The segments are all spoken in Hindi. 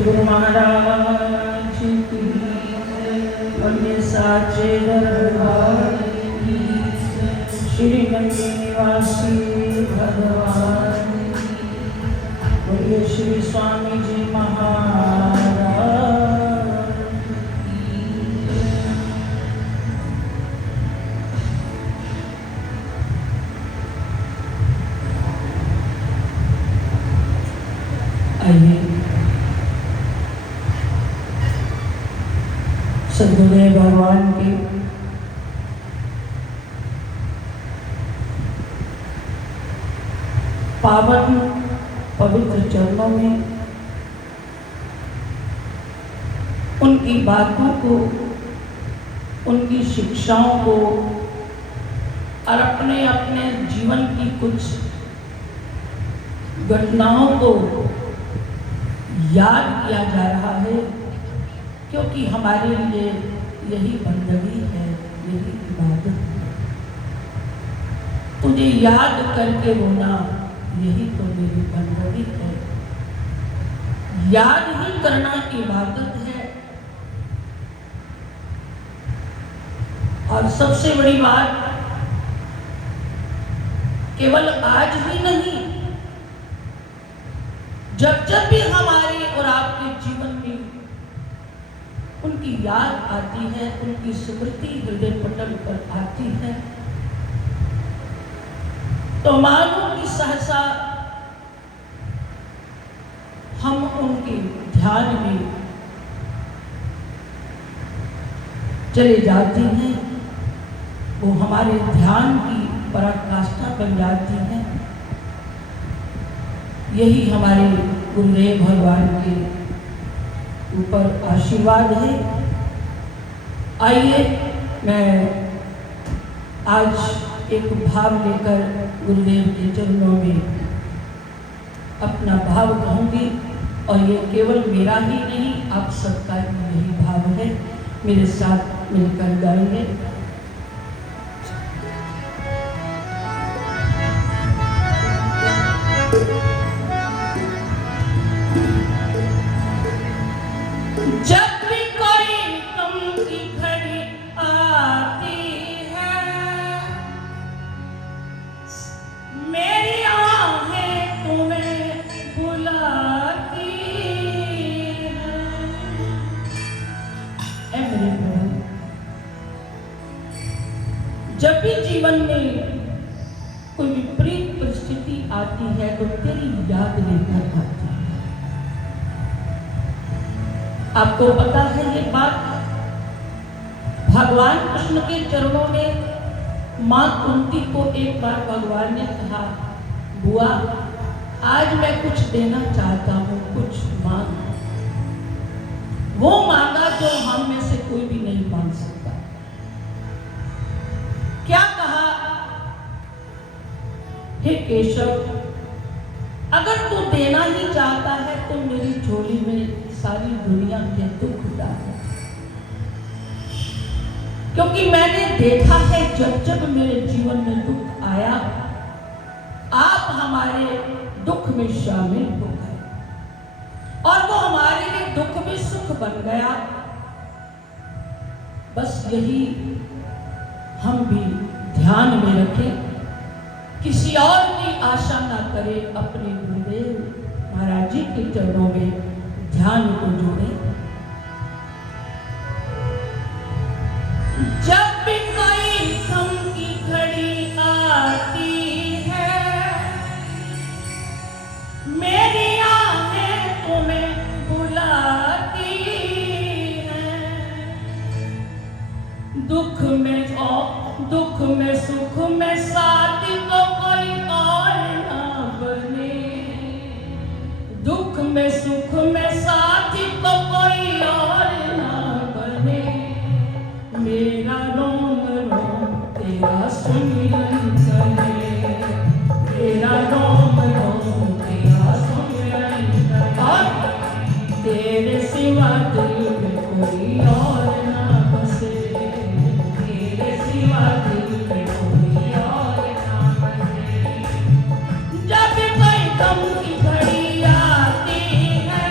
गुरु महाराज की अन्य साचे दरबार की श्री नंदी निवासी भगवान बोलिए श्री स्वामी जी महाराज। आइए सद्गुरुदेव भगवान के पावन पवित्र चरणों में उनकी बातों को, उनकी शिक्षाओं को और अपने अपने जीवन की कुछ घटनाओं को याद किया जा रहा है, क्योंकि हमारे लिए यही बंदगी है, यही इबादत है। तुझे याद करके रोना यही तो मेरी बंदगी है। याद ही करना इबादत है। और सबसे बड़ी बात, केवल आज ही नहीं, जब जब भी हमारे और आपके जीवन में उनकी याद आती है, उनकी स्मृति हृदय पटल पर आती है, तो मानो कि सहसा हम उनके ध्यान में चले जाते हैं। वो हमारे ध्यान की पराकाष्ठा बन जाती है। यही हमारे गुरुदेव भगवान के ऊपर आशीर्वाद है। आइए मैं आज एक भाव लेकर गुरुदेव के चरणों में अपना भाव कहूँगी, और ये केवल मेरा ही नहीं, आप सबका यही भाव है। मेरे साथ मिलकर गाएंगे। जब भी कोई गम की घड़ी आती है, मेरी आहें तुम्हें बुलाती है। ऐ मेरे प्रभु, जब भी जीवन में कोई विपरीत परिस्थिति आती है तो तेरी याद लेकर आती है। आपको पता है ये बात, भगवान कृष्ण के चरणों में मां कुंती को एक बार भगवान ने कहा, बुआ आज मैं कुछ देना चाहता हूं, कुछ मांग। वो मांगा जो हम में से कोई भी नहीं मांग सकता। क्या कहा, हे केशव, अगर तू देना ही चाहता है तो मेरी झोली में सारी दुनिया के दुख डाल, क्योंकि मैंने देखा है जब जब मेरे जीवन में दुख आया, आप हमारे दुख में शामिल हो गए और वो हमारे लिए दुख में सुख बन गया। बस यही हम भी ध्यान में रखें, किसी और की आशा ना करें, अपने गुरुदेव महाराज जी के चरणों में ध्यान को जोड़े। जब भी कोई गम की घड़ी आती है, मेरी आहें तुम्हें बुलाती है। दुख में सुख में साथ तो कोई और ना बने। दुख में सुख में साथी तो कोई और ना बने। मेरा रोम रोम तेरा सुमिरन करे, मेरा रोम रोम तेरा सुमिरन करे, और तेरे सिवा दिल में कोई और ना बसे, तेरे सिवा दिल में कोई और ना बसे। जब कोई गम की घड़ी आती है,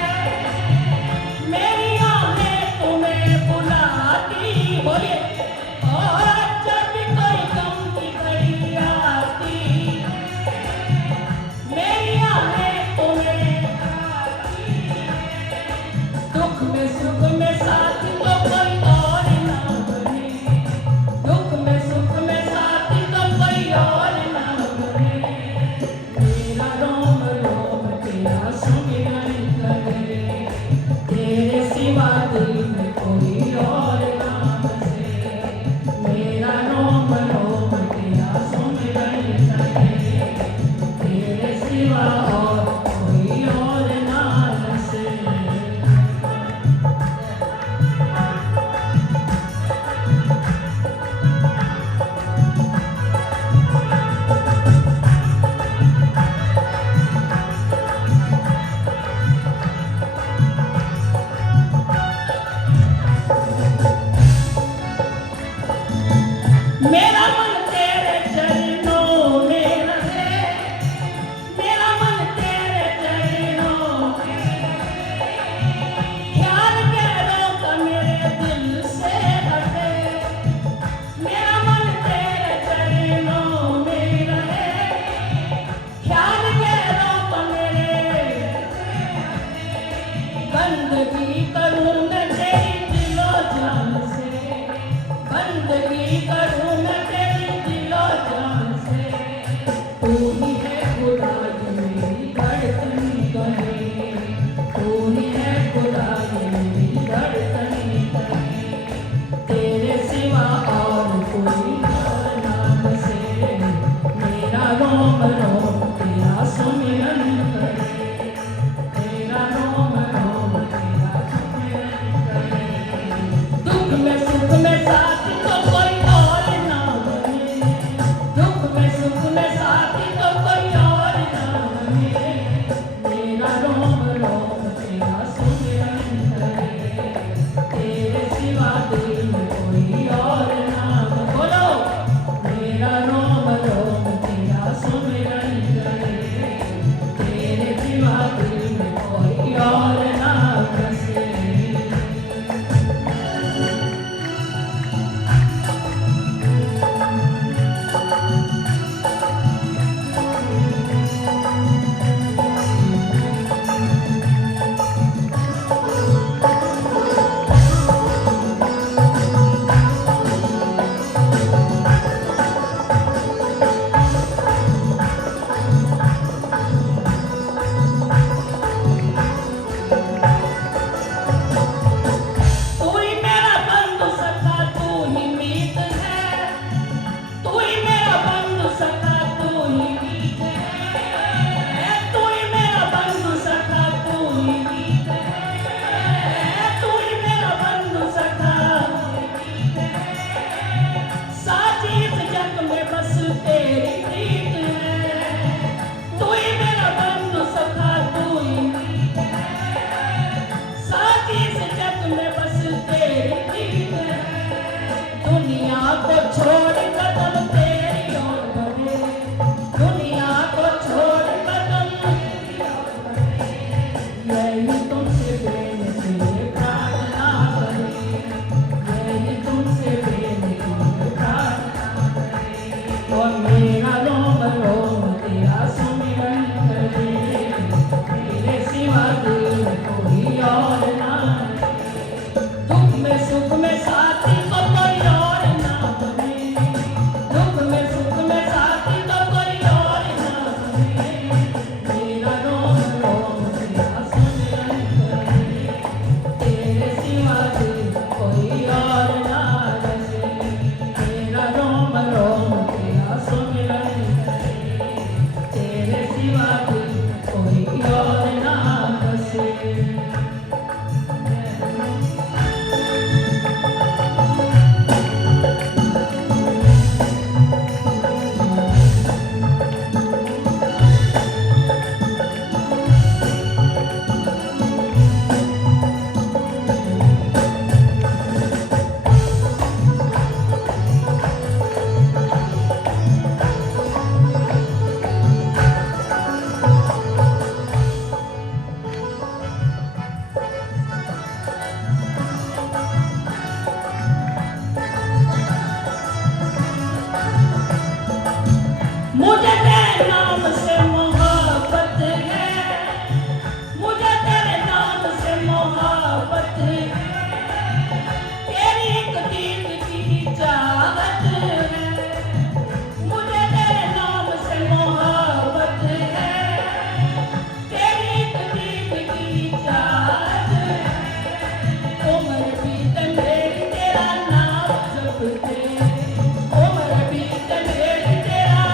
मेरी धड़कन करे, तेरे सिवा और कोई नाम से मेरा रोम रोम तेरा सुमिरन करे, तेरा रोम रोम तेरा सुमिरन करे। दुख में सुख में साथी तो कोई और ना बने, दुख में सुख में साथी तो कोई और ना बने, तेरा रोम रोम तेरा सुमिरन करे, तेरे सिवा दिल में कोई और नाम। बोलो, मेरा रोम रोम तेरा सुमिरन करे, तेरे सिवा दिल में कोई और नाम बसे। तू ही मेरा बंधु सखा, तू ही मीत है, तू ही मेरा बंधु सखा, तू ही मीत है, तू ही मेरा बंधु सखा, तू ही मीत है, तू ही मेरा बंधु सखा, साथी इस जग में बस तेरी प्रीत है, तू ही मेरा बंधु सखा, तू ही मीत है, साथी इस जग में बस तेरी प्रीत है। दुनिया को छोड़ कदम तेरी ओर बढ़े, दुनिया को छोड़ कदम तेरी ओर बढ़े, यही तुमसे बेनती प्रार्थना करे, यही तुमसे बेनती प्रार्थना करे। और मेरा रोम रोम तेरा सुमिरन करे, तेरे सिवा दिल में कोई और ना करे। दुख में सुख में साथी तो कोई और ना बने, दुख में सुख में साथी तो कोई और ना बने, मेरा रोम रोम तेरा सुमिरन करे, तेरे सिवा दिल में कोई और ना बसे, मेरा रोम रोम तेरा सुमिरन करे, तेरे सिवा दिल में कोई और ना बसे। मुझे तेरे नाम से मोहब्बत है, मुझे तेरे नाम से मोहब्बत है, तेरी एक दीद की चाहत है, मुझे तेरे नाम से मोहब्बत है, तेरी एक दीद की चाहत है। उम्र बीत मेरी तेरा नाम जपते, उम्र बीत मेरी तेरा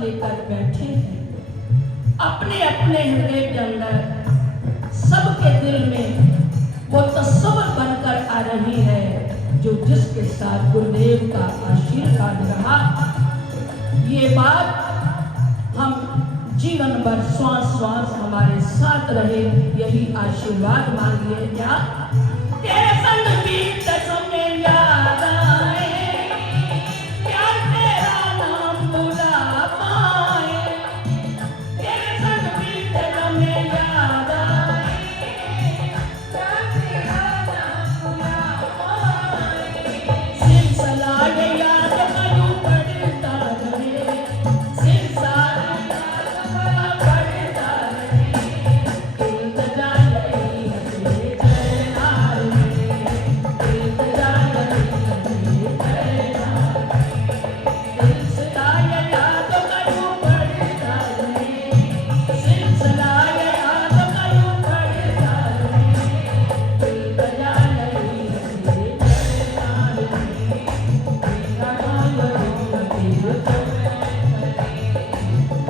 लेकर बैठे हैं। अपने अपने हृदय के अंदर सबके दिल में वो तस्वीर बनकर आ रही है जो जिसके साथ गुरुदेव का आशीर्वाद रहा। ये बात हम जीवन भर श्वास श्वास हमारे साथ रहे, यही आशीर्वाद मांगिए। क्या तेरे संग बीत समय याद आए, प्यार तेरा नाम बुला पाए, तेरे संग बीत समय याद आए, प्यार तेरा नाम बुला पाए। सिलसिला ये याद का यूं बढ़ता रहे, सिलसिला याद का बढ़ता रहे, इल्तिजा यही है जयनाल में, इल्तिजा यही है जयनाल में। सिलसिला ये याद का यूं बढ़ता रहे, सिलसिला ये याद का यूं बढ़ता रहे, इल्तिजा यही है जयनाल में। मेरा नाम रोमती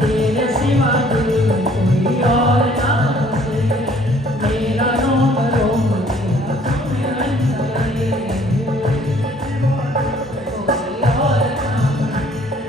तेरे सिवा दिल में कोई और ना बसे, मेरा रोम रोम तेरा सुमिरन करे, कोई और ना बसे।